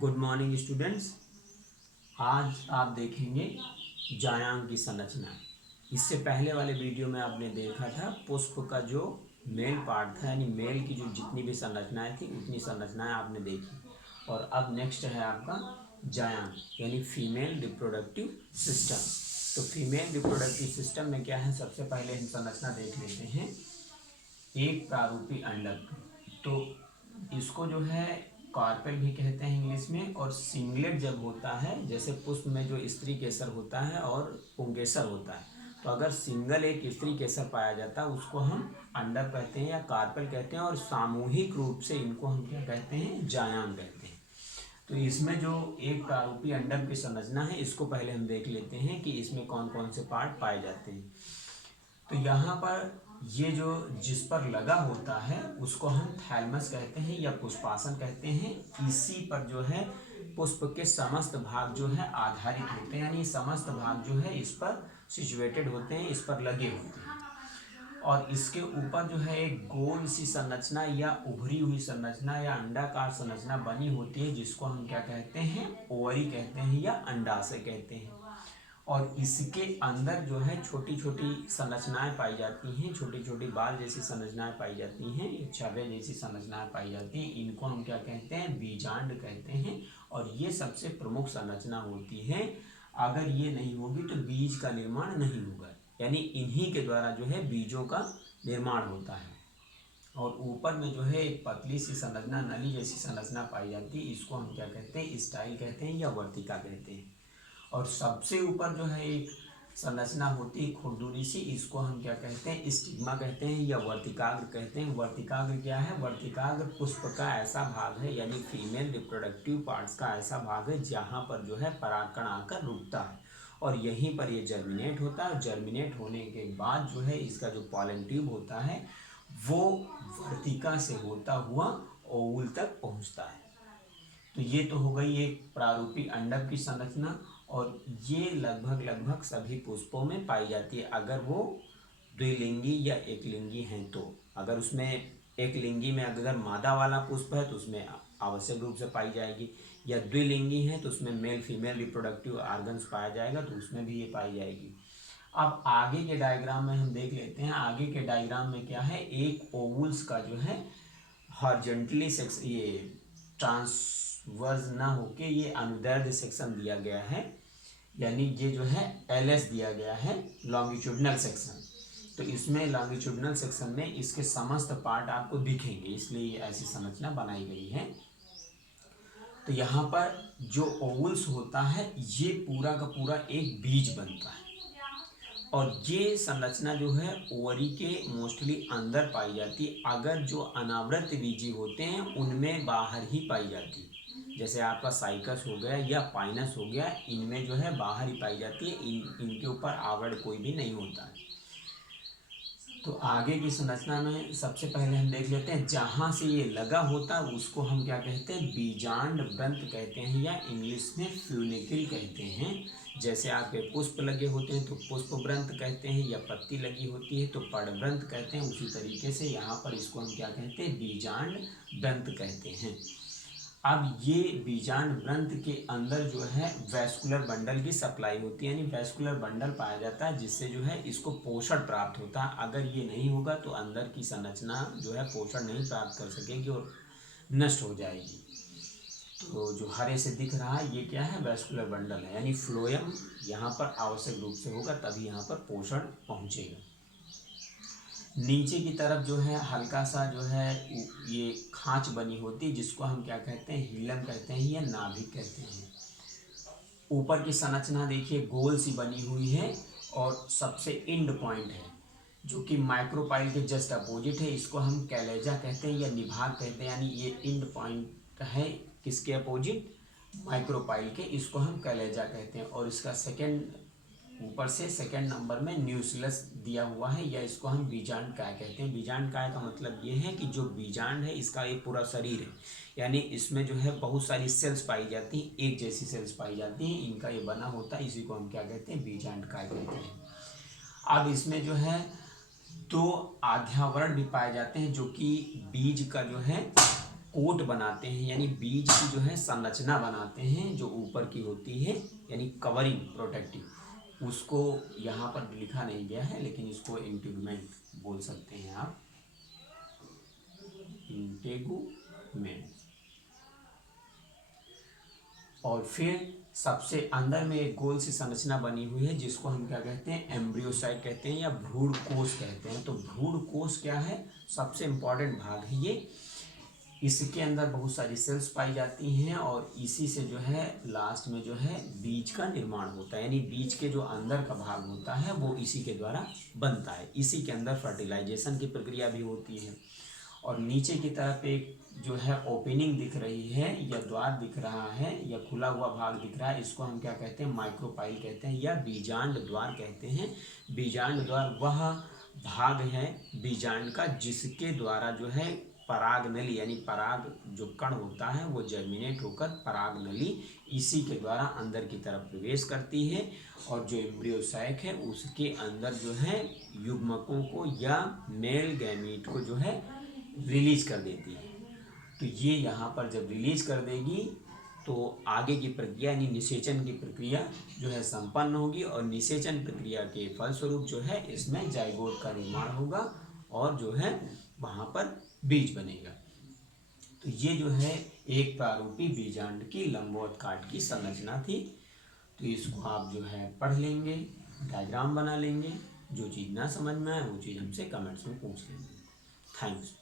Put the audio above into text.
Good morning students. आज आप देखेंगे जायांग की संरचना। इससे पहले वाले वीडियो में आपने देखा था पुष्प का जो मेल पार्ट था, यानी मेल की जो जितनी भी संरचनाएं थी उतनी संरचनाएं आपने देखी। और अब नेक्स्ट है आपका जायांग यानी फीमेल रिप्रोडक्टिव सिस्टम। तो फीमेल रिप्रोडक्टिव सिस्टम में क्या है, सबसे पहले हम संरचना देख लेते हैं। एक प्रारूपी अंडक, तो इसको जो है कार्पेल भी कहते हैं इंग्लिश में। और सिंगलेट जब होता है, जैसे पुष्प में जो स्त्री केसर होता है और पुंकेसर होता है, तो अगर सिंगल एक स्त्री केसर पाया जाता है उसको हम अंडक कहते हैं या कार्पेल कहते हैं। और सामूहिक रूप से इनको हम क्या कहते हैं, जायांग कहते हैं। तो इसमें जो एक प्रारूपी अंडक की संरचना है, इसको पहले हम देख लेते हैं कि इसमें कौन कौन से पार्ट पाए जाते हैं। तो यहाँ पर ये जो जिस पर लगा होता है उसको हम थैलमस कहते हैं या पुष्पासन कहते हैं। इसी पर जो है पुष्प के समस्त भाग जो है आधारित होते हैं, यानी समस्त भाग जो है इस पर सिचुएटेड होते हैं, इस पर लगे होते हैं। और इसके ऊपर जो है एक गोल सी संरचना या उभरी हुई संरचना या अंडाकार संरचना बनी होती है, जिसको हम क्या कहते हैं, ओवरी कहते हैं या अंडाशय कहते हैं। और इसके अंदर जो है छोटी छोटी संरचनाएं पाई जाती हैं, छोटी छोटी बाल जैसी संरचनाएं पाई जाती हैं, छर्रे जैसी संरचनाएं पाई जाती हैं। इनको हम क्या कहते हैं, बीजांड कहते हैं। और ये सबसे प्रमुख संरचना होती है। अगर ये नहीं होगी तो बीज का निर्माण नहीं होगा, यानी इन्हीं के द्वारा जो है बीजों का निर्माण होता है। और ऊपर में जो है एक पतली सी संरचना, नली जैसी संरचना पाई जाती है, इसको हम क्या कहते हैं, स्टाइल कहते हैं या वर्तिका कहते हैं। और सबसे ऊपर जो है एक संरचना होती है खुरदुरी सी, इसको हम क्या कहते हैं, स्टिग्मा कहते हैं या वर्तिकाग्र कहते हैं। वर्तिकाग्र क्या है, वर्तिकाग्र पुष्प का ऐसा भाग है, यानी फीमेल रिप्रोडक्टिव पार्ट्स का ऐसा भाग है जहाँ पर जो है परागकण आकर रुकता है और यहीं पर ये जर्मिनेट होता है। जर्मिनेट होने के बाद जो है इसका जो पॉलन ट्यूब होता है वो वर्तिका से होता हुआ ओवुल तक पहुँचता है। तो ये तो हो गई एक प्रारूपी अंडक की संरचना। और ये लगभग लगभग सभी पुष्पों में पाई जाती है, अगर वो द्विलिंगी या एकलिंगी हैं तो। अगर उसमें एकलिंगी में अगर मादा वाला पुष्प है तो उसमें आवश्यक रूप से पाई जाएगी, या द्विलिंगी है तो उसमें मेल फीमेल रिप्रोडक्टिव ऑर्गन्स पाया जाएगा, तो उसमें भी ये पाई जाएगी। अब आगे के डायग्राम में हम देख लेते हैं। आगे के डायग्राम में क्या है, एक ओवुल्स का जो है हॉरिजॉन्टली सेक्शन, ये ट्रांसवर्स ना होके ये अनुदैर्ध्य सेक्शन दिया गया है, यानी ये जो है एलएस दिया गया है, लॉन्गिट्यूडनल सेक्शन। तो इसमें लॉन्गिट्यूडनल सेक्शन में इसके समस्त पार्ट आपको दिखेंगे, इसलिए ऐसी संरचना बनाई गई है। तो यहाँ पर जो ओवुल्स होता है ये पूरा का पूरा एक बीज बनता है। और ये संरचना जो है ओवरी के मोस्टली अंदर पाई जाती है। अगर जो अनावृत बीजी होते हैं उनमें बाहर ही पाई जाती है, जैसे आपका साइकस हो गया या पाइनस हो गया, इनमें जो है बाहर ही पाई जाती है, इनके ऊपर आवरण कोई भी नहीं होता है। तो आगे की संरचना में सबसे पहले हम देख लेते हैं, जहाँ से ये लगा होता है उसको हम क्या कहते हैं, बीजांड व्रंत कहते हैं या इंग्लिश में फ्यूनिकल कहते हैं। जैसे आपके पुष्प लगे होते हैं तो पुष्प व्रंत कहते हैं, या पत्ती लगी होती है तो पड़व्रंत कहते हैं। उसी तरीके से यहाँ पर इसको हम क्या कहते हैं, बीजांड व्रंत कहते हैं। अब ये बीजांड व्रंत के अंदर जो है वैस्कुलर बंडल की सप्लाई होती है, यानी वैस्कुलर बंडल पाया जाता है जिससे जो है इसको पोषण प्राप्त होता है। अगर ये नहीं होगा तो अंदर की संरचना जो है पोषण नहीं प्राप्त कर सकेगी और नष्ट हो जाएगी। तो जो हरे से दिख रहा है ये क्या है, वैस्कुलर बंडल है, यानी फ्लोएम यहाँ पर आवश्यक रूप से होगा तभी यहाँ पर पोषण पहुँचेगा। नीचे की तरफ जो है हल्का सा जो है ये खांच बनी होती है, जिसको हम क्या कहते हैं, हीलम कहते हैं या नाभिक कहते हैं। ऊपर की संरचना देखिए गोल सी बनी हुई है और सबसे इंड पॉइंट है जो कि माइक्रोपाइल के जस्ट अपोजिट है, इसको हम कैलेजा कहते हैं या निभाग कहते हैं। यानी ये इंड पॉइंट है किसके अपोजिट, माइक्रोपाइल के, इसको हम कैलेजा कहते हैं। और इसका सेकेंड, ऊपर से सेकेंड नंबर में न्यूक्लियस दिया हुआ है, या इसको हम बीजांड काय कहते हैं। बीजांड काय का मतलब ये है कि जो बीजांड है इसका एक पूरा शरीर है, यानी इसमें जो है बहुत सारी सेल्स पाई जाती हैं, एक जैसी सेल्स पाई जाती हैं, इनका ये बना होता है, इसी को हम क्या कहते हैं, बीजांड काय कहते हैं। अब इसमें जो है दो आध्यावरण भी पाए जाते हैं, जो कि बीज का जो है कोट बनाते हैं, यानी बीज की जो है संरचना बनाते हैं जो ऊपर की होती है, यानी कवरिंग प्रोटेक्टिव। उसको यहाँ पर लिखा नहीं गया है, लेकिन इसको इंटेगुमेंट बोल सकते हैं आप, इंटेगुमेंट। और फिर सबसे अंदर में एक गोल सी संरचना बनी हुई है जिसको हम क्या कहते हैं, एम्ब्रियोसाइट कहते हैं या भ्रूण कोश कहते हैं। तो भ्रूण कोश क्या है, सबसे इम्पॉर्टेंट भाग है ये। इसके अंदर बहुत सारी सेल्स पाई जाती हैं और इसी से जो है लास्ट में जो है बीज का निर्माण होता है, यानी बीज के जो अंदर का भाग होता है वो इसी के द्वारा बनता है। इसी के अंदर फर्टिलाइजेशन की प्रक्रिया भी होती है। और नीचे की तरफ एक जो है ओपनिंग दिख रही है या द्वार दिख रहा है या खुला हुआ भाग दिख रहा है, इसको हम क्या कहते हैं, माइक्रोपाइल कहते हैं या बीजांड द्वार कहते हैं। बीजांड द्वार वह भाग है बीजांड का जिसके द्वारा जो है पराग नली, यानी पराग जो कण होता है वो जर्मिनेट होकर पराग नली इसी के द्वारा अंदर की तरफ प्रवेश करती है और जो एम्ब्रियोसाइक है उसके अंदर जो है युग्मकों को या मेल गैमीट को जो है रिलीज कर देती है। तो ये यहाँ पर जब रिलीज कर देगी तो आगे की प्रक्रिया यानी निषेचन की प्रक्रिया जो है संपन्न होगी और निषेचन प्रक्रिया के फलस्वरूप जो है इसमें जाइगोट का निर्माण होगा और जो है वहाँ पर बीज बनेगा। तो ये जो है एक प्रारूपी बीजांड की लंबवत काट की संरचना थी। तो इसको आप जो है पढ़ लेंगे, डायग्राम बना लेंगे, जो चीज़ ना समझ में आए वो चीज़ हमसे कमेंट्स में पूछ लेंगे। थैंक्स।